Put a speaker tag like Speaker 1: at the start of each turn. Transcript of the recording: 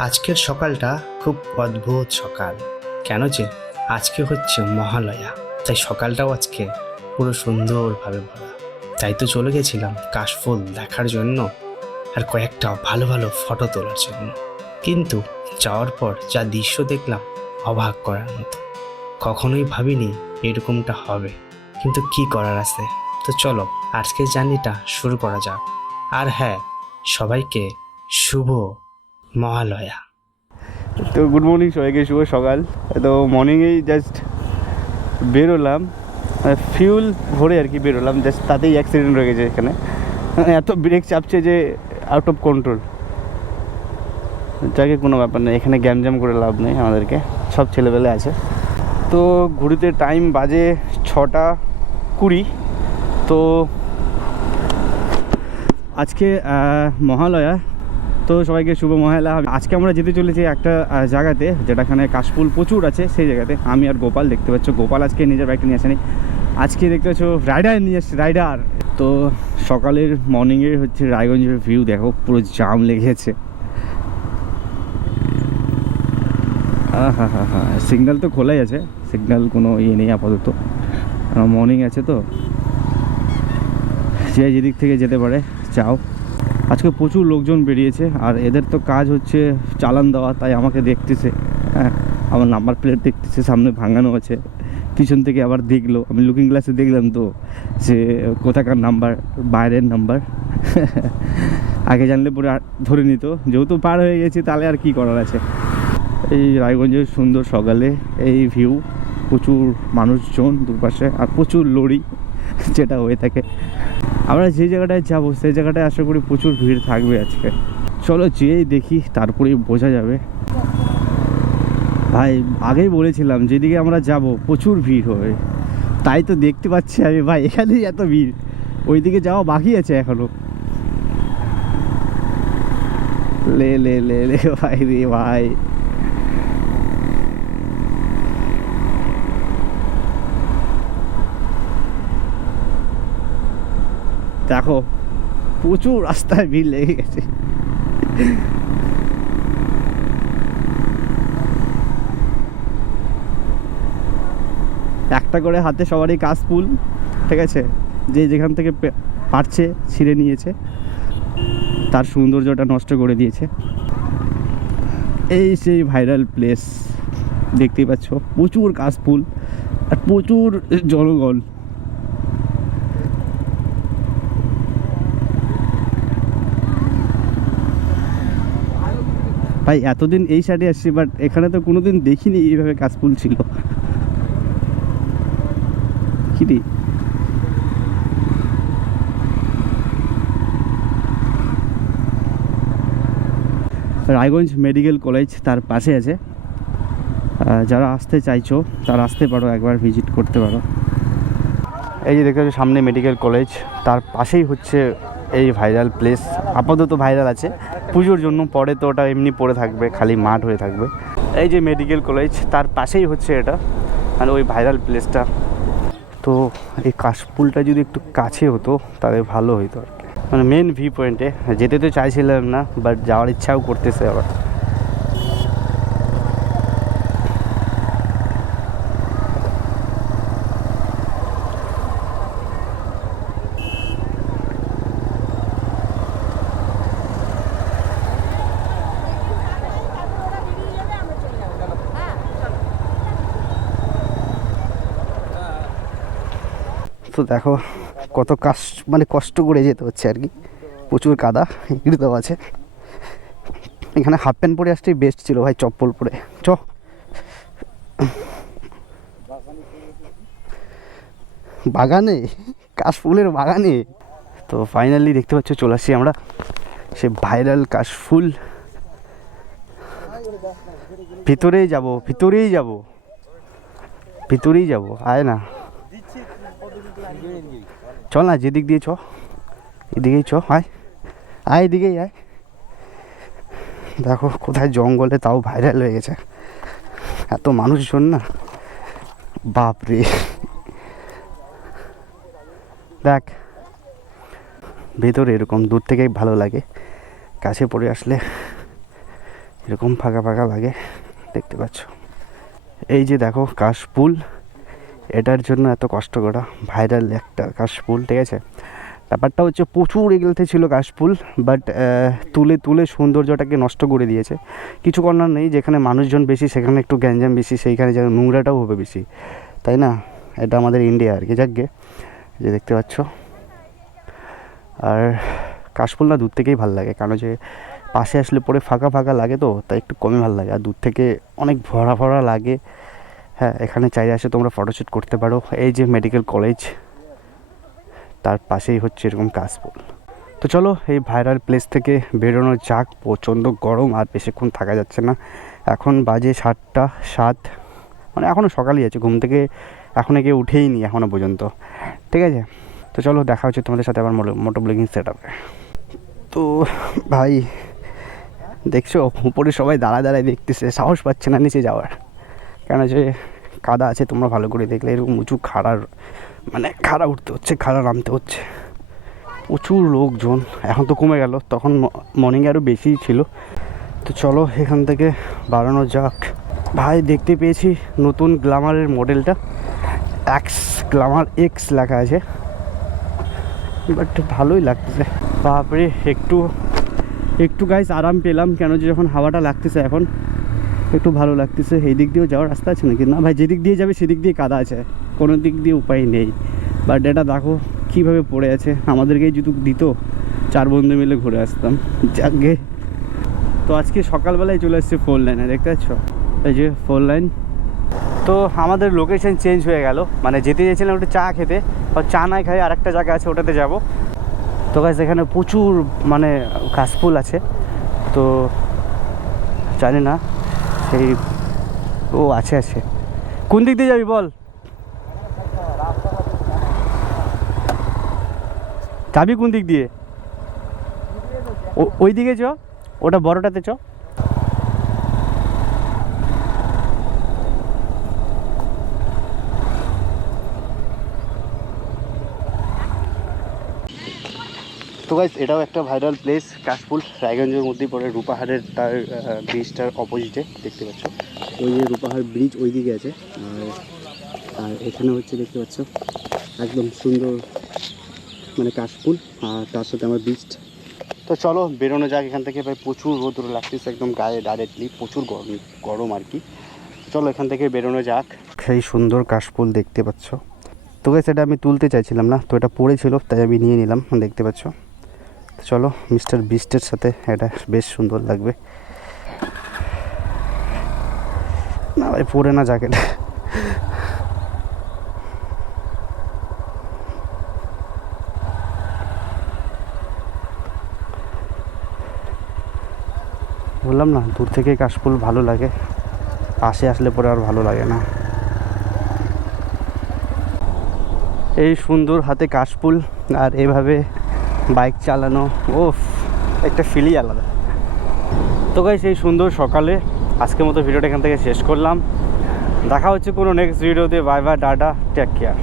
Speaker 1: আজকের সকালটা খুব অদ্ভুত সকাল। কেন যে আজকে হচ্ছে মহালয়া, তাই সকালটাও আজকে পুরো সুন্দরভাবে ভরা। তাই তো চলে গেছিলাম কাশফুল দেখার জন্য আর কয়েকটা ভালো ভালো ফটো তোলার জন্য। কিন্তু যাওয়ার পর যা দৃশ্য দেখলাম অবাক করার মতো। কখনোই ভাবিনি এরকমটা হবে। কিন্তু কি করার আছে? তো চলো আজকের জার্নিটা শুরু করা যাক। আর হ্যাঁ সবাইকে শুভ মহালয়া।
Speaker 2: তো গুড মর্নিং সবাইকে, শুভ সকাল। তো মর্নিংয়েই জাস্ট বেরোলাম ফিউল ভরে আর কি বেরোলাম জাস্ট তাতেই অ্যাক্সিডেন্ট হয়ে গেছে এখানে। মানে এত ব্রেক চাপছে যে আউট অফ কন্ট্রোল যাকে কোনো ব্যাপার নেই, এখানে গ্যামজাম করে লাভ নেই আমাদেরকে, সব ছেলেবেলে আছে। তো ঘুরিতে টাইম বাজে ছটা কুড়ি। তো আজকে মহালয়া তো সবাইকে শুভ মহালয়া আজকে আমরা যেতে চলেছি একটা জায়গাতে যেটাখানে কাশফুল প্রচুর আছে, সেই জায়গাতে। আমি আর গোপাল দেখতে পাচ্ছ, গোপাল আজকে নিজের বাইকটা নিয়ে আসেনি। আজকে দেখতে পাচ্ছ রাইডার নিয়ে এসছে রাইডার তো সকালের মর্নিংয়ের হচ্ছে রায়গঞ্জের ভিউ দেখো, পুরো জাম লেগেছে। হ্যাঁ হ্যাঁ হ্যাঁ তো খোলাই আছে সিগন্যাল কোনো ইয়ে নেই আপাতত। মর্নিং আছে তো। যে যেদিক থেকে যেতে পারে চাও আজকে প্রচুর লোকজন বেরিয়েছে আর এদের তো কাজ হচ্ছে চালান দেওয়া, তাই আমাকে দেখতেছে। হ্যাঁ আমার নাম্বার প্লেট দেখতেছে, সামনে ভাঙানো আছে। পিছন থেকে আবার দেখল, আমি লুকিং গ্লাসে দেখলাম তো যে কোথাকার নাম্বার, বাইরের নাম্বার। আগে জানলে পরে ধরে নিত, যেহেতু পার হয়ে গেছি, তাহলে আর কি করার আছে? এই রায়গঞ্জের সুন্দর সকালে, এই ভিউ প্রচুর মানুষজন দুপাশে, আর প্রচুর লরি। যেটা হয়ে থাকে। আমরা যে জায়গাটায় যাব সেই জায়গাটায় আশা করি প্রচুর ভিড় থাকবে আজকে। চলো যেয়েই দেখি, তারপরেই বোঝা যাবে। ভাই, আগেই বলেছিলাম, যেদিকে আমরা যাব, প্রচুর ভিড় হবে। তাই তো দেখতে পাচ্ছি আমি, ভাই, এখানেই এত ভিড়। ওইদিকে যাওয়া বাকি আছে এখনও। লে লে লে লে, ভাই রে, ভাই। দেখো, প্রচুর রাস্তায় ভিড় লেগে গেছে। একটা করে হাতে সবারই কাজ ফুল, ঠিক আছে? যে যেখান থেকে পারছে ছিঁড়ে নিয়েছে। তার সৌন্দর্যটা নষ্ট করে দিয়েছে। এই সেই ভাইরাল প্লেস দেখতেই পাচ্ছ? প্রচুর কাশ ফুল আর প্রচুর জনগণ। ভাই, এতদিন এই সাইডে আসছি বাট এখানে তো কোনোদিন দেখিনি এইভাবে কাশফুল ছিল কি রায়গঞ্জ মেডিকেল কলেজ তার পাশে আছে। যারা আসতে চাইছো, তারা আসতে পারো, একবার ভিজিট করতে পারো। এই যে দেখতে সামনে মেডিকেল কলেজ, তার পাশেই হচ্ছে এই ভাইরাল প্লেস আপাতত ভাইরাল আছে। পুজোর জন্য পরে তো ওটা এমনি পড়ে থাকবে, খালি মাঠ হয়ে থাকবে। এই যে মেডিকেল কলেজ তার পাশেই হচ্ছে এটা মানে ওই ভাইরাল প্লেসটা তো এই কাশফুলটা যদি একটু কাছে হতো, তাহলে ভালো হতো আর কি। মানে মেন ভিউ পয়েন্টে যেতে তো চাইছিলাম না বাট যাওয়ার ইচ্ছাও করতেছে আবার। তো দেখো কত কাজ মানে কষ্ট করে যেতে হচ্ছে আর কি। প্রচুর কাদা, এগুলো আছে। এখানে হাফ প্যান্ট পরে আসতেই বেস্ট ছিল ভাই, চপ্পল পরে। চ। বাগানে? কাশফুলের বাগানে? তো ফাইনালি দেখতে পাচ্ছ, চলে আসছি আমরা সে ভাইরাল কাশফুল। ভিতরেই যাব ভিতরেই যাব। ভিতরেই যাব, আয় না। চল না, যেদিক দিয়ে চ। এদিকেই চ, আয়। আয় এদিকেই, আয়। দেখো, কোথায় জঙ্গলে তাও ভাইরাল হয়ে গেছে। এত মানুষজন না, বাপরে। দেখ, ভেতরে এরকম, দূর থেকেই ভালো লাগে। কাছে পড়ে আসলে এরকম ফাঁকা ফাঁকা লাগে, দেখতে পাচ্ছ। এই যে দেখো, কাশফুল। এটার জন্য এত কষ্ট করা। ভাইরাল একটা কাশফুল, ঠিক আছে? ব্যাপারটা হচ্ছে প্রচুর এগুলোতে ছিল কাশফুল বাট তুলে তুলে সৌন্দর্যটাকে নষ্ট করে দিয়েছে। কিছু করার নেই, যেখানে মানুষজন বেশি, সেখানে একটু গ্যাঞ্জাম বেশি, সেইখানে যেন নোংরাটাও হবে বেশি। তাই না? এটা আমাদের ইন্ডিয়া আর কি, যাকগে। যে দেখতে পাচ্ছ। আর কাশফুল না দূর থেকেই ভালো লাগে কারণ যে পাশে আসলে পরে ফাঁকা ফাঁকা লাগে তো, তাই একটু কমই ভালো লাগে। আর দূর থেকে অনেক ভরা ভরা লাগে। হ্যাঁ এখানে চাইলে আসে তোমরা ফটোশ্যুট করতে পারো। এই যে মেডিকেল কলেজ তার পাশেই হচ্ছে এরকম কাশফুল। তো চলো, এই ভাইরাল প্লেস থেকে বেরোনো যাক। প্রচণ্ড গরম আর বেশিক্ষণ থাকা যাচ্ছে না। এখন বাজে সাতটা, সাত মানে এখনও সকালই আছে। ঘুম থেকে এখনও কেউ উঠেই নি এখনও পর্যন্ত। ঠিক আছে? তো চলো, দেখা হচ্ছে তোমাদের সাথে আবার মোটো ব্লগিং সেট আপে তো ভাই, দেখছ? উপরে সবাই দাঁড়ায় দাঁড়ায় দেখতেছে। সাহস পাচ্ছে না নিচে যাওয়ার। কেন যে কাদা আছে, তোমরা ভালো করে দেখলে এরকম উঁচু খাড়ার মানে খাড়া উঠতে হচ্ছে, খাড়া নামতে হচ্ছে। প্রচুর লোকজন, এখন তো কমে গেল, তখন মর্নিংয়ে আরও বেশিই ছিল। তো চলো এখান থেকে বাড়ানো যাক। ভাই, দেখতে পেয়েছি নতুন গ্লামারের মডেলটা এক্স গ্লামার এক্স লেখা আছে। বাট ভালোই লাগতেছে। তারপরে একটু একটু গাইস আরাম পেলাম, কেন যে যখন হাওয়াটা লাগতেছে এখন। একটু ভালো লাগতেছে এই দিক দিয়েও যাওয়ার রাস্তা আছে নাকি? না ভাই, যেদিক দিয়ে যাবে সেদিক দিয়ে কাদা আছে, কোনো দিক দিয়ে উপায় নেই। বাট এটা দেখো কীভাবে পড়ে আছে, আমাদেরকেই যদি দিত, চার বন্ধু মিলে ঘুরে আসতাম। যাকে তো আজকে সকালবেলায় চলে এসছে ফোর লাইনে দেখতে পাচ্ছ? এই যে ফোর লাইন তো আমাদের লোকেশন চেঞ্জ হয়ে গেল। মানে যেতে চেয়েছিলাম ওটা চা খেতে বা চা নাই খাই আর একটা জায়গা আছে, ওটাতে যাব। তো গাছ এখানে প্রচুর মানে কাশফুল আছে। তো জানি না সেই ও, আছে আছে। কোন দিক দিয়ে যাবি বল? যাবি কোন দিক দিয়ে? ওই দিকে চ, ওটা বড়টাতে চ। তো গাইস এটাও একটা ভাইরাল প্লেস কাশফুল, রায়গঞ্জের মধ্যেই পড়ে, রূপাহারের তার ব্রিজটার অপোজিটে দেখতে পাচ্ছ। ওই যে রূপাহার ব্রিজ ওই দিকে আছে, আর আর এখানে হচ্ছে দেখতে পাচ্ছ, একদম সুন্দর মানে কাশফুল, আর তার সাথে আমার ব্রিজটা তো চলো, বেরোনো যাক, এখান থেকে ভাই প্রচুর রোদ লাগতেছে, একদম গায়ে ডাইরেক্টলি প্রচুর গরম গরম আর কি। চলো, এখান থেকে বেরোনো যাক। সেই সুন্দর কাশফুল দেখতে পাচ্ছ। তো এটা আমি তুলতে চাইছিলাম না, তো এটা পড়েছিল, তাই আমি নিয়ে নিলাম, দেখতে পাচ্ছ। চলো, মিস্টার বিস্টের সাথে এটা বেশ সুন্দর লাগবে। না ভাই পরে না জ্যাকেট বললাম না, দূর থেকে কাশফুল ভালো লাগে। পাশে আসলে পরে আর ভালো লাগে না। এই সুন্দর হাতে কাশফুল, আর এভাবে বাইক চালানো ও একটা ফিলই আলাদা। তো গাই সেই সুন্দর সকালে আজকের মতো ভিডিওটা এখান থেকে শেষ করলাম। দেখা হচ্ছে কোনো নেক্সট ভিডিওতে বাই বাই ডাটা টেক কেয়ার